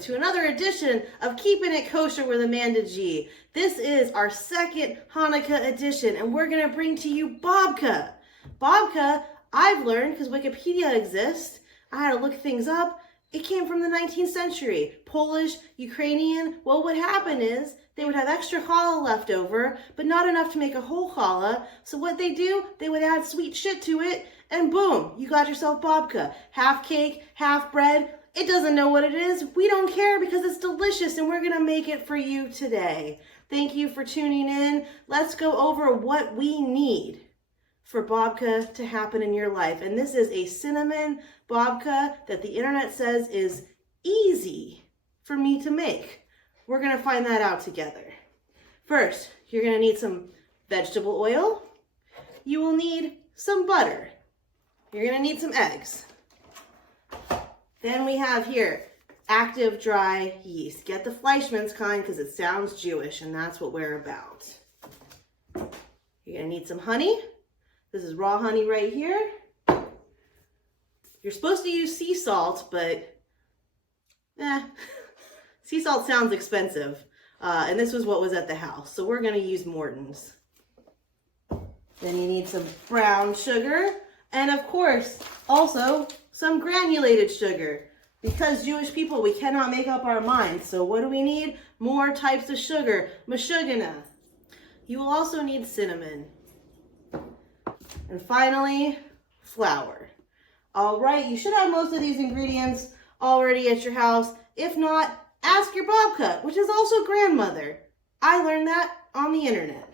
to another edition of Keeping It Kosher with Amanda G. This is our second Hanukkah edition, and we're going to bring to you Babka. Babka, I've learned, because Wikipedia exists, I had to look things up, it came from the 19th century. Polish, Ukrainian. Well, what happened is they would have extra challah left over, but not enough to make a whole challah. So what they do, they would add sweet shit to it, and boom, you got yourself babka. Half cake, half bread. It doesn't know what it is. We don't care because it's delicious, and we're going to make it for you today. Thank you for tuning in. Let's go over what we need for babka to happen in your life. And this is a cinnamon babka that the internet says is easy for me to make. We're going to find that out together. First, you're going to need some vegetable oil. You will need some butter. You're going to need some eggs. Then we have here active dry yeast. Get the Fleischmann's kind because it sounds Jewish, and that's what we're about. You're going to need some honey. This is raw honey right here. You're supposed to use sea salt, but sea salt sounds expensive. And this was what was at the house. So we're going to use Morton's. Then you need some brown sugar. And of course, also some granulated sugar. Because Jewish people, we cannot make up our minds. So what do we need? More types of sugar. Mashugana. You will also need cinnamon. And finally, flour. All right, you should have most of these ingredients already at your house. If not, ask your babka, which is also grandmother. I learned that on the internet.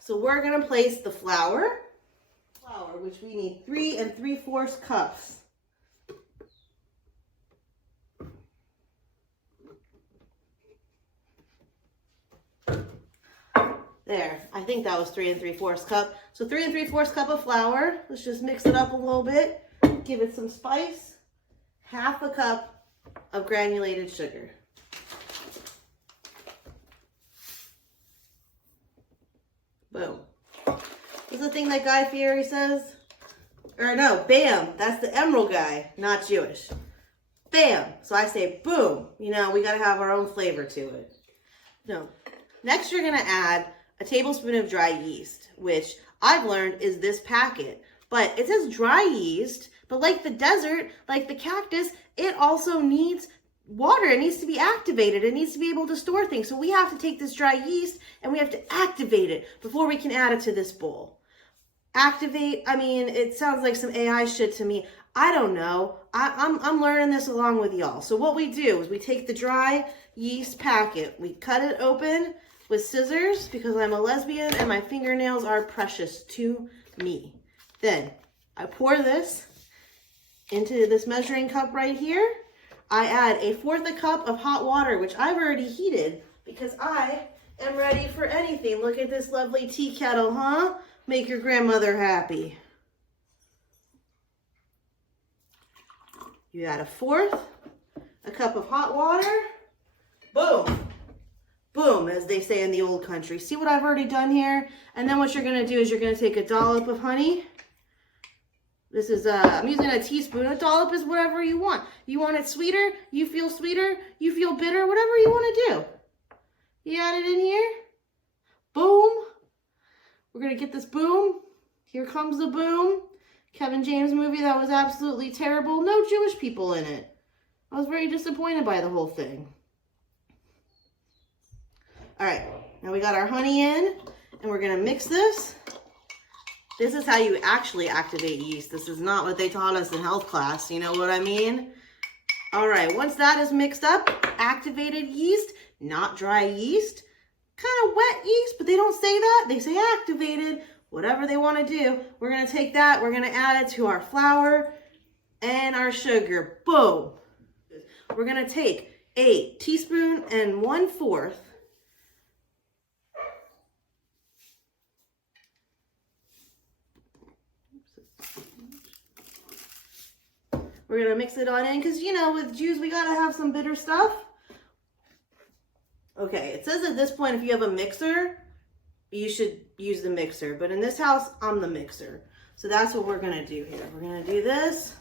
So we're going to place the flour, which we need 3 3/4 cups. There, I think that was 3 3/4 cup. So 3 3/4 cup of flour. Let's just mix it up a little bit. Give it some spice. 1/2 cup of granulated sugar. Boom. What's the thing that Guy Fieri says? Or no, bam. That's the Emerald guy, not Jewish. Bam. So I say boom. You know, we got to have our own flavor to it. No. Next, you're going to add a tablespoon of dry yeast, which I've learned is this packet. But it says dry yeast, but like the desert, like the cactus, it also needs water. It needs to be activated. It needs to be able to store things. So we have to take this dry yeast and we have to activate it before we can add it to this bowl. Activate, I mean, it sounds like some AI shit to me. I don't know. I'm learning this along with y'all. So what we do is we take the dry yeast packet, we cut it open with scissors because I'm a lesbian and my fingernails are precious to me. Then I pour this into this measuring cup right here. I add 1/4 cup of hot water, which I've already heated because I am ready for anything. Look at this lovely tea kettle, huh? Make your grandmother happy. You add 1/4 cup of hot water. Boom. Boom, as they say in the old country. See what I've already done here? And then what you're going to do is you're going to take a dollop of honey. This is, I'm using a teaspoon. A dollop is whatever you want. You want it sweeter? You feel bitter? Whatever you want to do. You add it in here. Boom. We're going to get this boom. Here comes the boom. Kevin James movie that was absolutely terrible. No Jewish people in it. I was very disappointed by the whole thing. All right, now we got our honey in, and we're gonna mix this. This is how you actually activate yeast. This is not what they taught us in health class, you know what I mean? All right, once that is mixed up, activated yeast, not dry yeast, kind of wet yeast, but they don't say that. They say activated, whatever they wanna do. We're gonna take that, we're gonna add it to our flour and our sugar. Boom. We're gonna take a teaspoon and 1/4 We're going to mix it on in because, you know, with Jews, we got to have some bitter stuff. Okay, it says at this point, if you have a mixer, you should use the mixer. But in this house, I'm the mixer. So that's what we're going to do here. We're going to do this.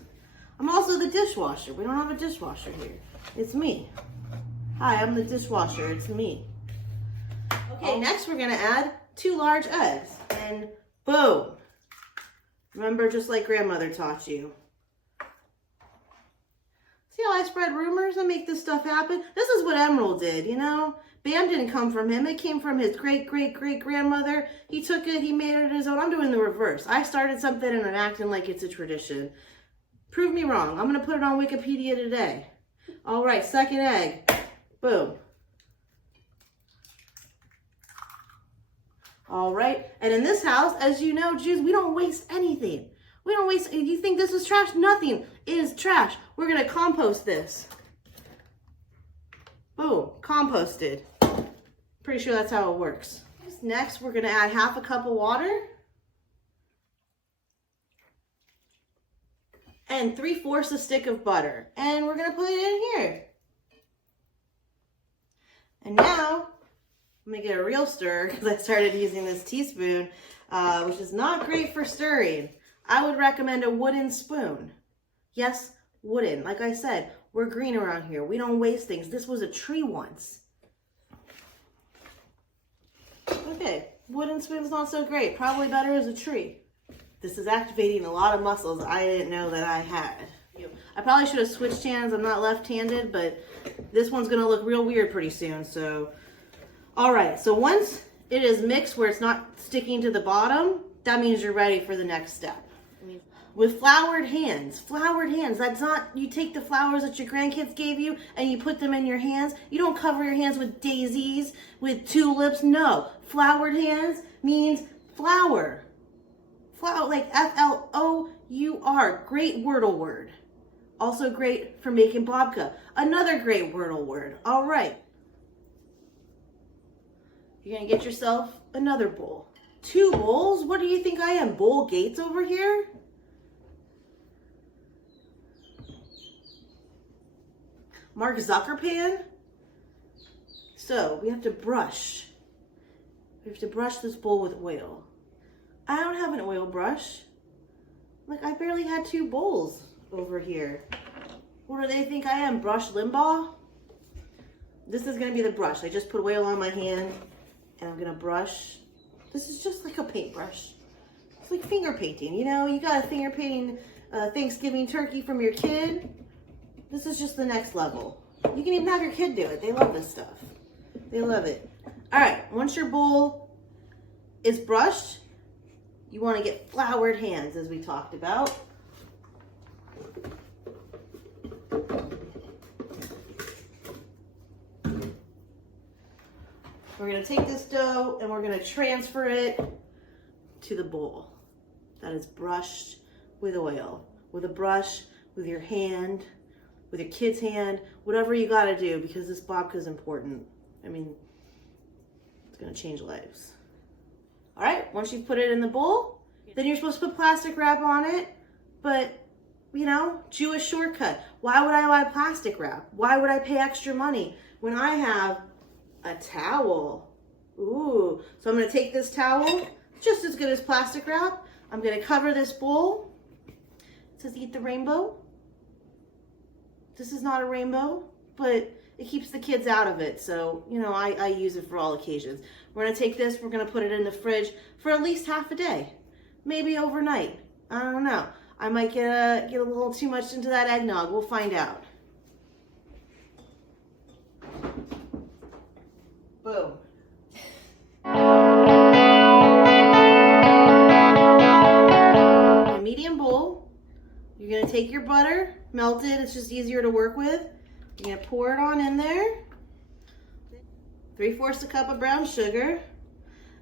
I'm also the dishwasher. We don't have a dishwasher here. It's me. Hi, I'm the dishwasher. It's me. Okay, next we're gonna add 2 large eggs. And boom. Remember, just like grandmother taught you. See how I spread rumors and make this stuff happen? This is what Emerald did, you know? Bam didn't come from him. It came from his great-great-great-grandmother. He took it, he made it his own. I'm doing the reverse. I started something and I'm acting like it's a tradition. Prove me wrong. I'm gonna put it on Wikipedia today. All right, second egg. Boom. All right, and in this house, as you know, Jews, we don't waste anything. We don't waste, you think this is trash? Nothing is trash. We're gonna compost this. Boom, composted. Pretty sure that's how it works. Next, we're gonna add 1/2 cup of water and 3/4 a stick of butter. And we're gonna put it in here. And now, I'm gonna get a real stir because I started using this teaspoon, which is not great for stirring. I would recommend a wooden spoon. Yes, wooden. Like I said, we're green around here. We don't waste things. This was a tree once. Okay, wooden spoon's not so great. Probably better as a tree. This is activating a lot of muscles I didn't know that I had. I probably should have switched hands. I'm not left-handed, but this one's gonna look real weird pretty soon, so. All right, so once it is mixed where it's not sticking to the bottom, that means you're ready for the next step. With floured hands, that's not, you take the flowers that your grandkids gave you and you put them in your hands. You don't cover your hands with daisies, with tulips, no. Floured hands means flour. Flour, like F-L-O-U-R, great Wordle word. Also great for making babka. Another great Wordle word, all right. You're gonna get yourself another bowl. 2 bowls? What do you think I am, Bowl Gates over here? Mark Zuckerpan? So, we have to brush. We have to brush this bowl with oil. I don't have an oil brush. Look, I barely had 2 bowls over here. What do they think I am, Brush Limbaugh? This is gonna be the brush. I just put oil on my hand and I'm gonna brush. This is just like a paintbrush. It's like finger painting, you know? You got a finger painting Thanksgiving turkey from your kid. This is just the next level. You can even have your kid do it. They love this stuff. They love it. All right, once your bowl is brushed, you wanna get floured hands as we talked about. We're gonna take this dough and we're gonna transfer it to the bowl that is brushed with oil. With a brush, with your hand, with your kid's hand, whatever you gotta do because this babka is important. I mean, it's gonna change lives. All right, once you've put it in the bowl, then you're supposed to put plastic wrap on it, but you know, Jewish shortcut. Why would I buy plastic wrap? Why would I pay extra money when I have a towel? Ooh, so I'm gonna take this towel, just as good as plastic wrap. I'm gonna cover this bowl. It says eat the rainbow. This is not a rainbow, but it keeps the kids out of it. So, you know, I use it for all occasions. We're gonna take this, we're gonna put it in the fridge for at least half a day, maybe overnight. I don't know. I might get a little too much into that eggnog. We'll find out. Boom. A medium bowl. You're gonna take your butter, melt it. It's just easier to work with. You're gonna pour it on in there. 3/4 a cup of brown sugar.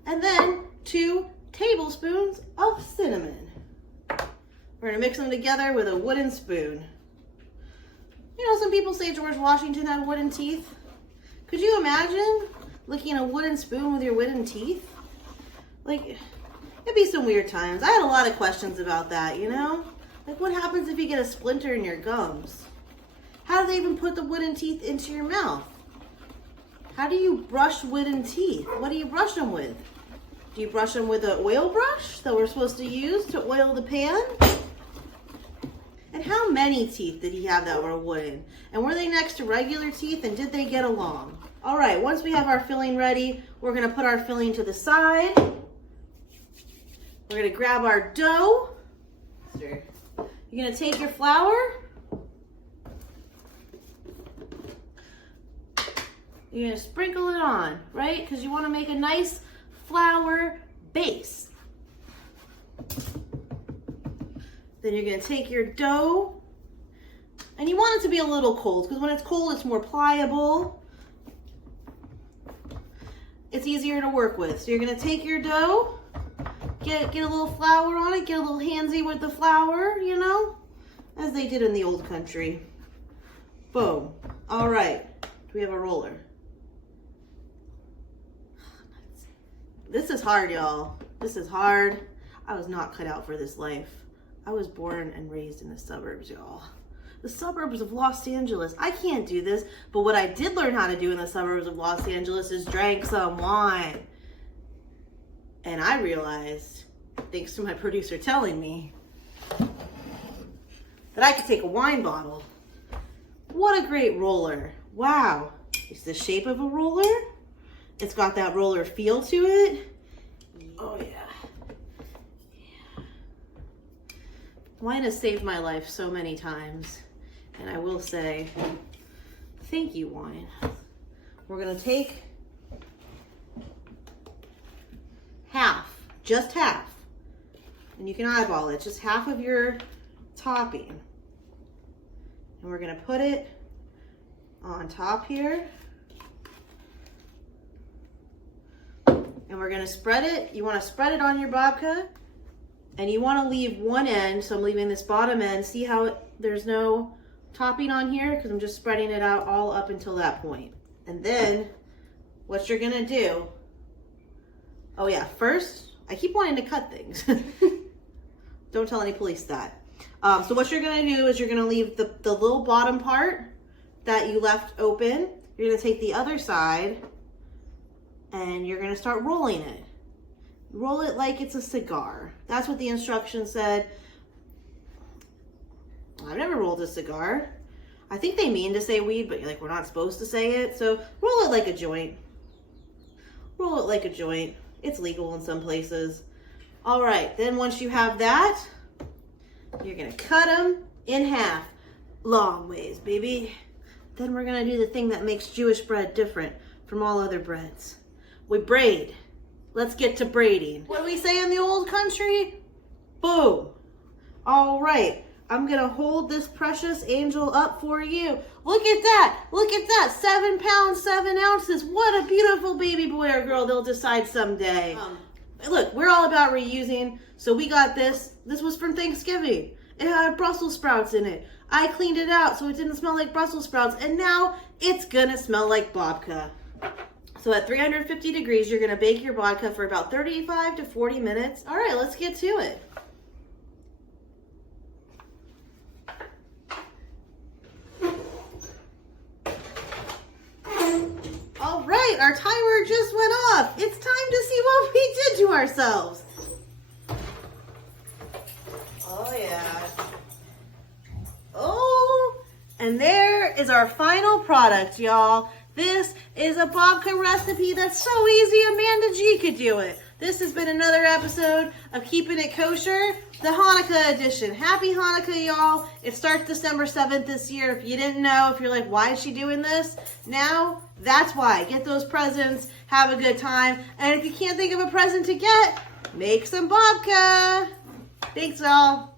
And then 2 tablespoons of cinnamon. We're gonna mix them together with a wooden spoon. You know, some people say George Washington had wooden teeth. Could you imagine licking a wooden spoon with your wooden teeth? Like, it'd be some weird times. I had a lot of questions about that, you know? Like, what happens if you get a splinter in your gums? How do they even put the wooden teeth into your mouth? How do you brush wooden teeth? What do you brush them with? Do you brush them with an oil brush that we're supposed to use to oil the pan? And how many teeth did he have that were wooden? And were they next to regular teeth, and did they get along? All right, once we have our filling ready, we're gonna put our filling to the side. We're gonna grab our dough. You're gonna take your flour. You're gonna sprinkle it on, right? Because you wanna make a nice flour base. Then you're gonna take your dough, and you want it to be a little cold, because when it's cold, it's more pliable. It's easier to work with. So you're gonna take your dough, get a little flour on it, get a little handsy with the flour, you know, as they did in the old country. Boom. All right, do we have a roller? This is hard, y'all. This is hard. I was not cut out for this life. I was born and raised in the suburbs, y'all. The suburbs of Los Angeles. I can't do this, but what I did learn how to do in the suburbs of Los Angeles is drank some wine. And I realized, thanks to my producer telling me, that I could take a wine bottle. What a great roller. Wow. It's the shape of a roller. It's got that roller feel to it. Oh yeah. Wine has saved my life so many times. And I will say, thank you, wine. We're gonna take half, just half. And you can eyeball it, just half of your topping. And we're gonna put it on top here. And we're gonna spread it. You wanna spread it on your babka, and you wanna leave one end, so I'm leaving this bottom end. See how there's no topping on here? Because I'm just spreading it out all up until that point. And then what you're gonna do, oh yeah, first, I keep wanting to cut things. Don't tell any police that. So what you're gonna do is you're gonna leave the little bottom part that you left open. You're gonna take the other side and you're gonna start rolling it. Roll it like it's a cigar. That's what the instructions said. I've never rolled a cigar. I think they mean to say weed, but like we're not supposed to say it. So roll it like a joint. Roll it like a joint. It's legal in some places. All right, then once you have that, you're gonna cut them in half. Long ways, baby. Then we're gonna do the thing that makes Jewish bread different from all other breads. We braid. Let's get to braiding. What do we say in the old country? Boom. All right. I'm gonna hold this precious angel up for you. Look at that, look at that, 7 pounds, 7 ounces. What a beautiful baby boy or girl they'll decide someday. Look, we're all about reusing, so we got this. This was from Thanksgiving. It had Brussels sprouts in it. I cleaned it out so it didn't smell like Brussels sprouts, and now it's gonna smell like babka. So at 350 degrees, you're gonna bake your babka for about 35 to 40 minutes. All right, let's get to it. All right, our timer just went off. It's time to see what we did to ourselves. Oh yeah. Oh, and there is our final product, y'all. This is a babka recipe that's so easy, Amanda G could do it. This has been another episode of Keeping It Kosher, the Hanukkah edition. Happy Hanukkah, y'all. It starts December 7th this year. If you didn't know, if you're like, why is she doing this? Now, that's why. Get those presents, have a good time. And if you can't think of a present to get, make some babka. Thanks, y'all.